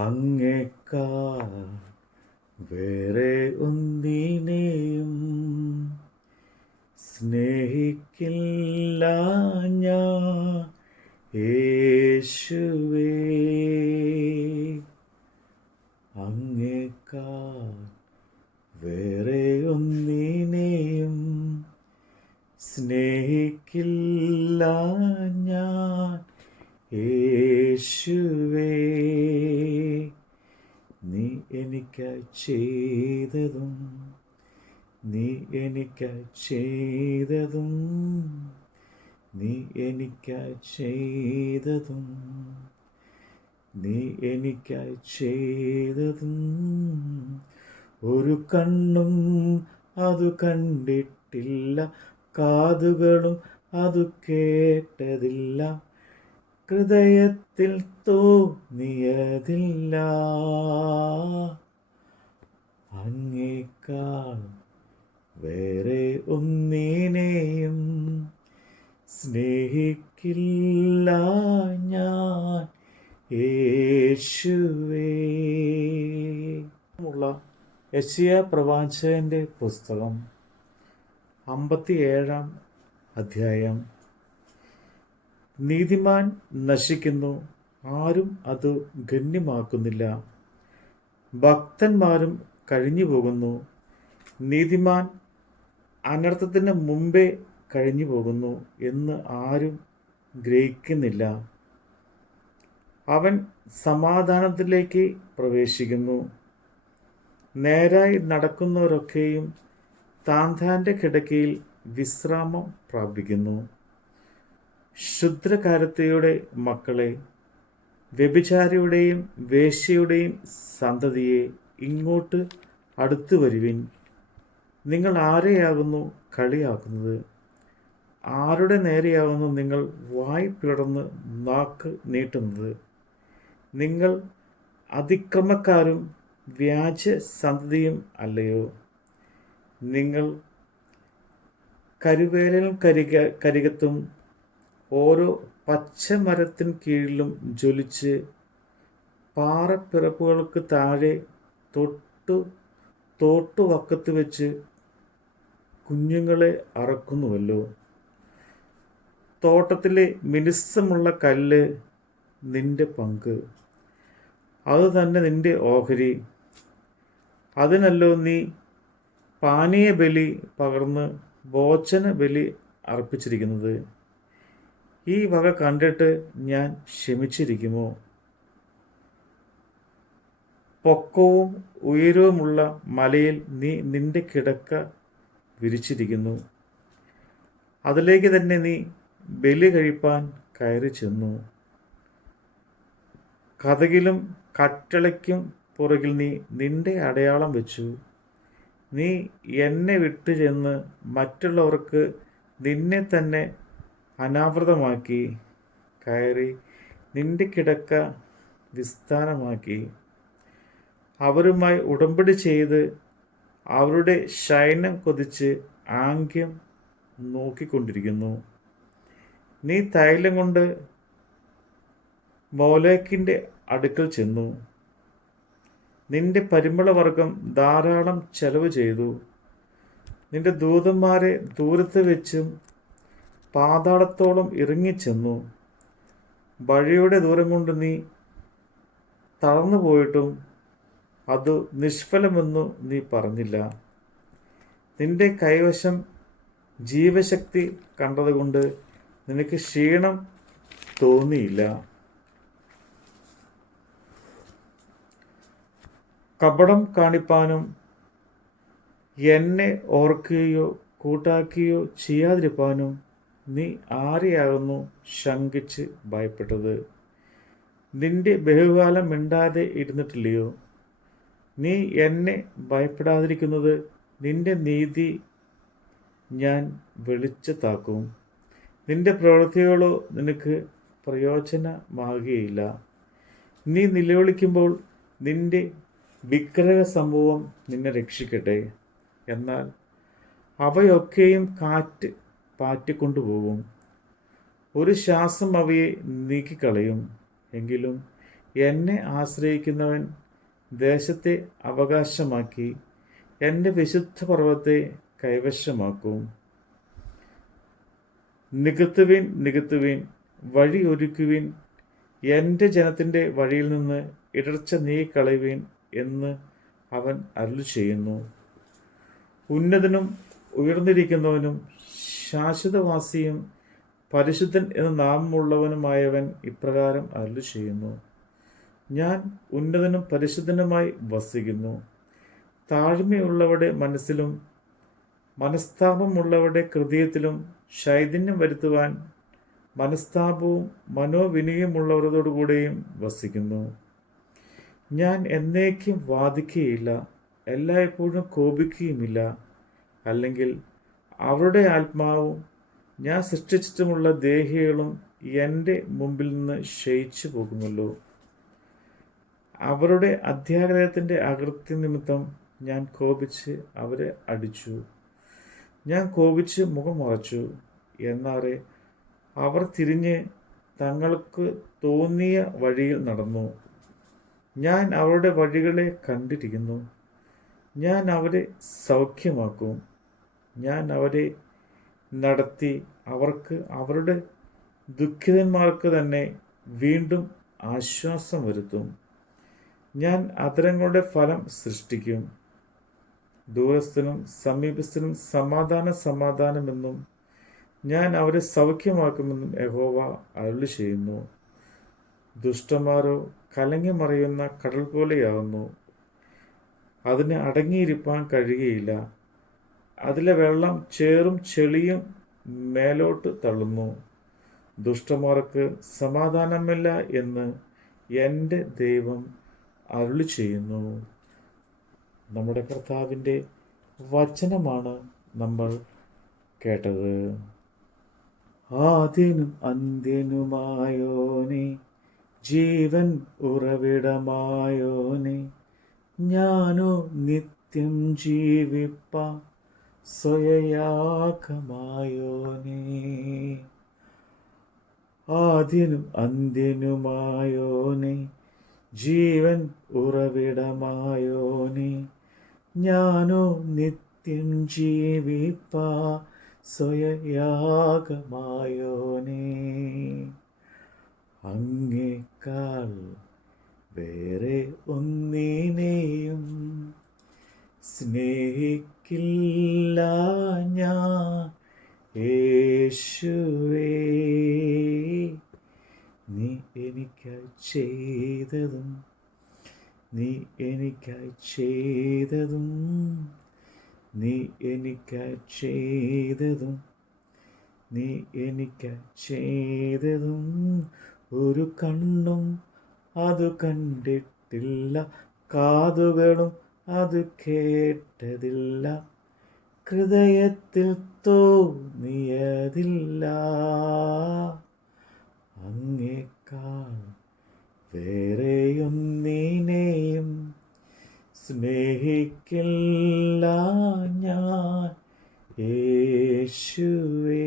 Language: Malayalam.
അങ്ങേക്കാൾ വേറെ ഒന്നിനെയും സ്നേഹിക്കില്ല ഞാൻ യേശുവേ. അങ്ങേക്കാൾ വേറെ ഒന്നിനെയും സ്നേഹിക്കില്ല ഞാൻ യേശുവേ. നീ എനിക്കായി ചെയ്തതും നീ എനിക്കായി ചെയ്തതും നീ എനിക്കായി ചെയ്തതും നീ എനിക്കായി ചെയ്തതും ഒരു കണ്ണും അതു കണ്ടിട്ടില്ല, കാതുകളും അതു കേട്ടതില്ല, ഹൃദയത്തിൽ തോന്നിയതില്ല. അങ്ങേക്കാൾ വേറെ ഒന്നിനെയും സ്നേഹിക്കില്ല ഞാൻ യേശുവേ. യെശയ്യാ പ്രവാചകന്റെ പുസ്തകം 57 അധ്യായം. നീതിമാൻ നശിക്കുന്നു, ആരും അത് ഗണ്യമാക്കുന്നില്ല. ഭക്തന്മാരും കഴിഞ്ഞു പോകുന്നു, നീതിമാൻ അനർത്ഥത്തിന് മുമ്പേ കഴിഞ്ഞു പോകുന്നു എന്ന് ആരും ഗ്രഹിക്കുന്നില്ല. അവൻ സമാധാനത്തിലേക്ക് പ്രവേശിക്കുന്നു. നേരായി നടക്കുന്നവരൊക്കെയും താന്താൻ്റെ കിടക്കയിൽ വിശ്രാമം പ്രാപിക്കുന്നു. ക്ഷുദ്രകാരത്തിയുടെ മക്കളെ, വ്യഭിചാരിയുടെയും വേശ്യയുടെയും സന്തതിയെ, ഇങ്ങോട്ട് അടുത്തു വരുവിൻ. നിങ്ങൾ ആരെയാകുന്നു കളിയാക്കുന്നത്? ആരുടെ നേരെയാകുന്നു നിങ്ങൾ വായ് പിളർന്ന് നാക്ക് നീട്ടുന്നത്? നിങ്ങൾ അതിക്രമക്കാരും വ്യാജ സന്തതിയും അല്ലയോ? നിങ്ങൾ കരുവേലനും കരികത്തും ഓരോ പച്ചമരത്തിൻ കീഴിലും ജ്വലിച്ച് പാറപ്പിറപ്പുകൾക്ക് താഴെ തോട്ടുവക്കത്ത് വെച്ച് കുഞ്ഞുങ്ങളെ അറക്കുന്നുവല്ലോ. തോട്ടത്തിലെ മിനുസമുള്ള കല്ല് നിന്റെ പങ്ക്, അതുതന്നെ നിന്റെ ഓഹരി. അതിനല്ലോ നീ പാനീയ ബലി പകർന്ന് ഭോജന ബലി അർപ്പിച്ചിരിക്കുന്നത്. ഈ വക കണ്ടിട്ട് ഞാൻ ക്ഷമിച്ചിരിക്കുമോ? പൊക്കവും ഉയരവുമുള്ള മലയിൽ നീ നിന്റെ കിടക്ക വിരിച്ചിരിക്കുന്നു. അതിലേക്ക് തന്നെ നീ ബലി കഴിപ്പാൻ കയറി ചെന്നു. കതകിലും കട്ടളയ്ക്കും പുറകിൽ നീ നിന്റെ അടയാളം വെച്ചു. നീ എന്നെ വിട്ടു ചെന്ന് മറ്റുള്ളവർക്ക് നിന്നെ തന്നെ അനാവൃതമാക്കി കയറി നിന്റെ കിടക്ക വിസ്താരമാക്കി. അവരുമായി ഉടമ്പടി ചെയ്ത് അവരുടെ ശയനം കൊതിച്ച് ആംഗ്യം നോക്കിക്കൊണ്ടിരിക്കുന്നു. നീ തൈലം കൊണ്ട് മോലേക്കിൻ്റെ അടുക്കൽ ചെന്നു. നിന്റെ പരിമളവർഗം ധാരാളം ചെലവ് ചെയ്തു. നിന്റെ ദൂതന്മാരെ ദൂരത്ത് വെച്ചും പാതാളത്തോളം ഇറങ്ങിച്ചെന്നു. വഴിയുടെ ദൂരം കൊണ്ട് നീ തളർന്നു പോയിട്ടും അത് നിഷ്ഫലമെന്നു നീ പറഞ്ഞില്ല. നിന്റെ കൈവശം ജീവശക്തി കണ്ടതുകൊണ്ട് നിനക്ക് ക്ഷീണം തോന്നിയില്ല. കപടം കാണിപ്പാനും എന്നെ ഓർക്കുകയോ കൂട്ടാക്കുകയോ ചെയ്യാതിരിപ്പാനും നീ ആരെയാകുന്നു ശങ്കിച്ച് ഭയപ്പെട്ടത്? നിന്റെ ബഹുകാലം മിണ്ടാതെ ഇരുന്നിട്ടില്ലയോ? നീ എന്നെ ഭയപ്പെടാതിരിക്കുന്നത് നിന്റെ നീതി ഞാൻ വെളിച്ചത്താക്കും. നിന്റെ പ്രവൃത്തികളോ നിനക്ക് പ്രയോജനമാകുകയില്ല. നീ നിലവിളിക്കുമ്പോൾ നിന്റെ വിഗ്രഹ സംഭവം നിന്നെ രക്ഷിക്കട്ടെ. എന്നാൽ അവയൊക്കെയും കാറ്റ് പാറ്റിക്കൊണ്ടുപോകും. ഒരു ശ്വാസം അവയെ നീക്കിക്കളയും. എങ്കിലും എന്നെ ആശ്രയിക്കുന്നവൻ ദേശത്തെ അവകാശമാക്കി എൻ്റെ വിശുദ്ധ പർവ്വത്തെ കൈവശമാക്കും. നികത്തുവിൻ, നികത്തുവിൻ, വഴി ഒരുക്കുവിൻ, എൻ്റെ ജനത്തിൻ്റെ വഴിയിൽ നിന്ന് ഇടർച്ച നീക്കളയുവിൻ എന്ന് അവൻ അരുളി ചെയ്യുന്നു. ഉന്നതനും ഉയർന്നിരിക്കുന്നവനും ശാശ്വതവാസിയും പരിശുദ്ധൻ എന്ന നാമമുള്ളവനുമായവൻ ഇപ്രകാരം അരുളി ചെയ്യുന്നു: ഞാൻ ഉന്നതനും പരിശുദ്ധനുമായി വസിക്കുന്നു. താഴ്മയുള്ളവരുടെ മനസ്സിലും മനസ്താപമുള്ളവരുടെ ഹൃദയത്തിലും ചൈതന്യം വരുത്തുവാൻ മനസ്താപവും മനോവിനയമുള്ളവരോടുകൂടെയും വസിക്കുന്നു. ഞാൻ എന്നേക്കും വാദിക്കുകയില്ല, എല്ലായ്പ്പോഴും കോപിക്കുകയുമില്ല. അല്ലെങ്കിൽ അവരുടെ ആത്മാവും ഞാൻ സൃഷ്ടിച്ചിട്ടുമുള്ള ദേഹികളും എൻ്റെ മുമ്പിൽ നിന്ന് ക്ഷയിച്ചു പോകുമല്ലോ. അവരുടെ അത്യാഗ്രഹത്തിൻ്റെ അകൃത്യ നിമിത്തം ഞാൻ കോപിച്ച് അവരെ അടിച്ചു. ഞാൻ കോപിച്ച് മുഖം മറച്ചു. എന്നാറെ അവർ തിരിഞ്ഞ് തങ്ങൾക്ക് തോന്നിയ വഴിയിൽ നടന്നു. ഞാൻ അവരുടെ വഴികളെ കണ്ടിരിക്കുന്നു. ഞാൻ അവരെ സൗഖ്യമാക്കും. ഞാൻ അവരെ നടത്തി അവർക്ക് അവരുടെ ദുഃഖിതന്മാർക്ക് തന്നെ വീണ്ടും ആശ്വാസം വരുത്തും. ഞാൻ അധരങ്ങളുടെ ഫലം സൃഷ്ടിക്കും. ദൂരസ്ഥനും സമീപസ്ഥനും സമാധാനമെന്നും ഞാൻ അവരെ സൗഖ്യമാക്കുമെന്നും യഹോവ അരുളി ചെയ്യുന്നു. ദുഷ്ടന്മാരോ കലങ്ങി മറിയുന്ന കടൽ പോലെയാകുന്നു. അതിന് അടങ്ങിയിരിപ്പാൻ കഴിയുകയില്ല. അതിലെ വെള്ളം ചേറും ചെളിയും മേലോട്ട് തള്ളുന്നു. ദുഷ്ടന്മാർക്ക് സമാധാനമില്ല എന്ന് എൻ്റെ ദൈവം അരുളി ചെയ്യുന്നു. നമ്മുടെ കർത്താവിൻ്റെ വചനമാണ് നമ്മൾ കേട്ടത്. ആദ്യനും അന്ത്യനുമായോനെ, ജീവൻ ഉറവിടമായോനെ, ഞാനോ നിത്യം ജീവിപ്പ സ്വയയാഗമായോനെ. ആദ്യനും അന്ത്യനുമായോനെ, ജീവൻ ഉറവിടമായോനെ, ഞാനോ നിത്യം ജീവിപ്പ സ്വയയാഗമായോനെ. അങ്ങേക്കാൾ വേറെ ഒന്നിനെയും സ്നേഹിക്കില്ല ഞാൻ യേശുവേ. നീ എനിക്കായി ചെയ്തതും നീ എനിക്കായി ചെയ്തതും നീ എനിക്കായി ചെയ്തതും നീ എനിക്കായി ചെയ്തതും ഒരു കണ്ണും അത് കണ്ടിട്ടില്ല, കാതുകളും അത് കേട്ടതില്ല, ഹൃദയത്തിൽ തോന്നിയതില്ല. അങ്ങേക്കാൾ വേറെയൊന്നിനെയും സ്നേഹിക്കില്ല ഞാൻ യേശുവേ.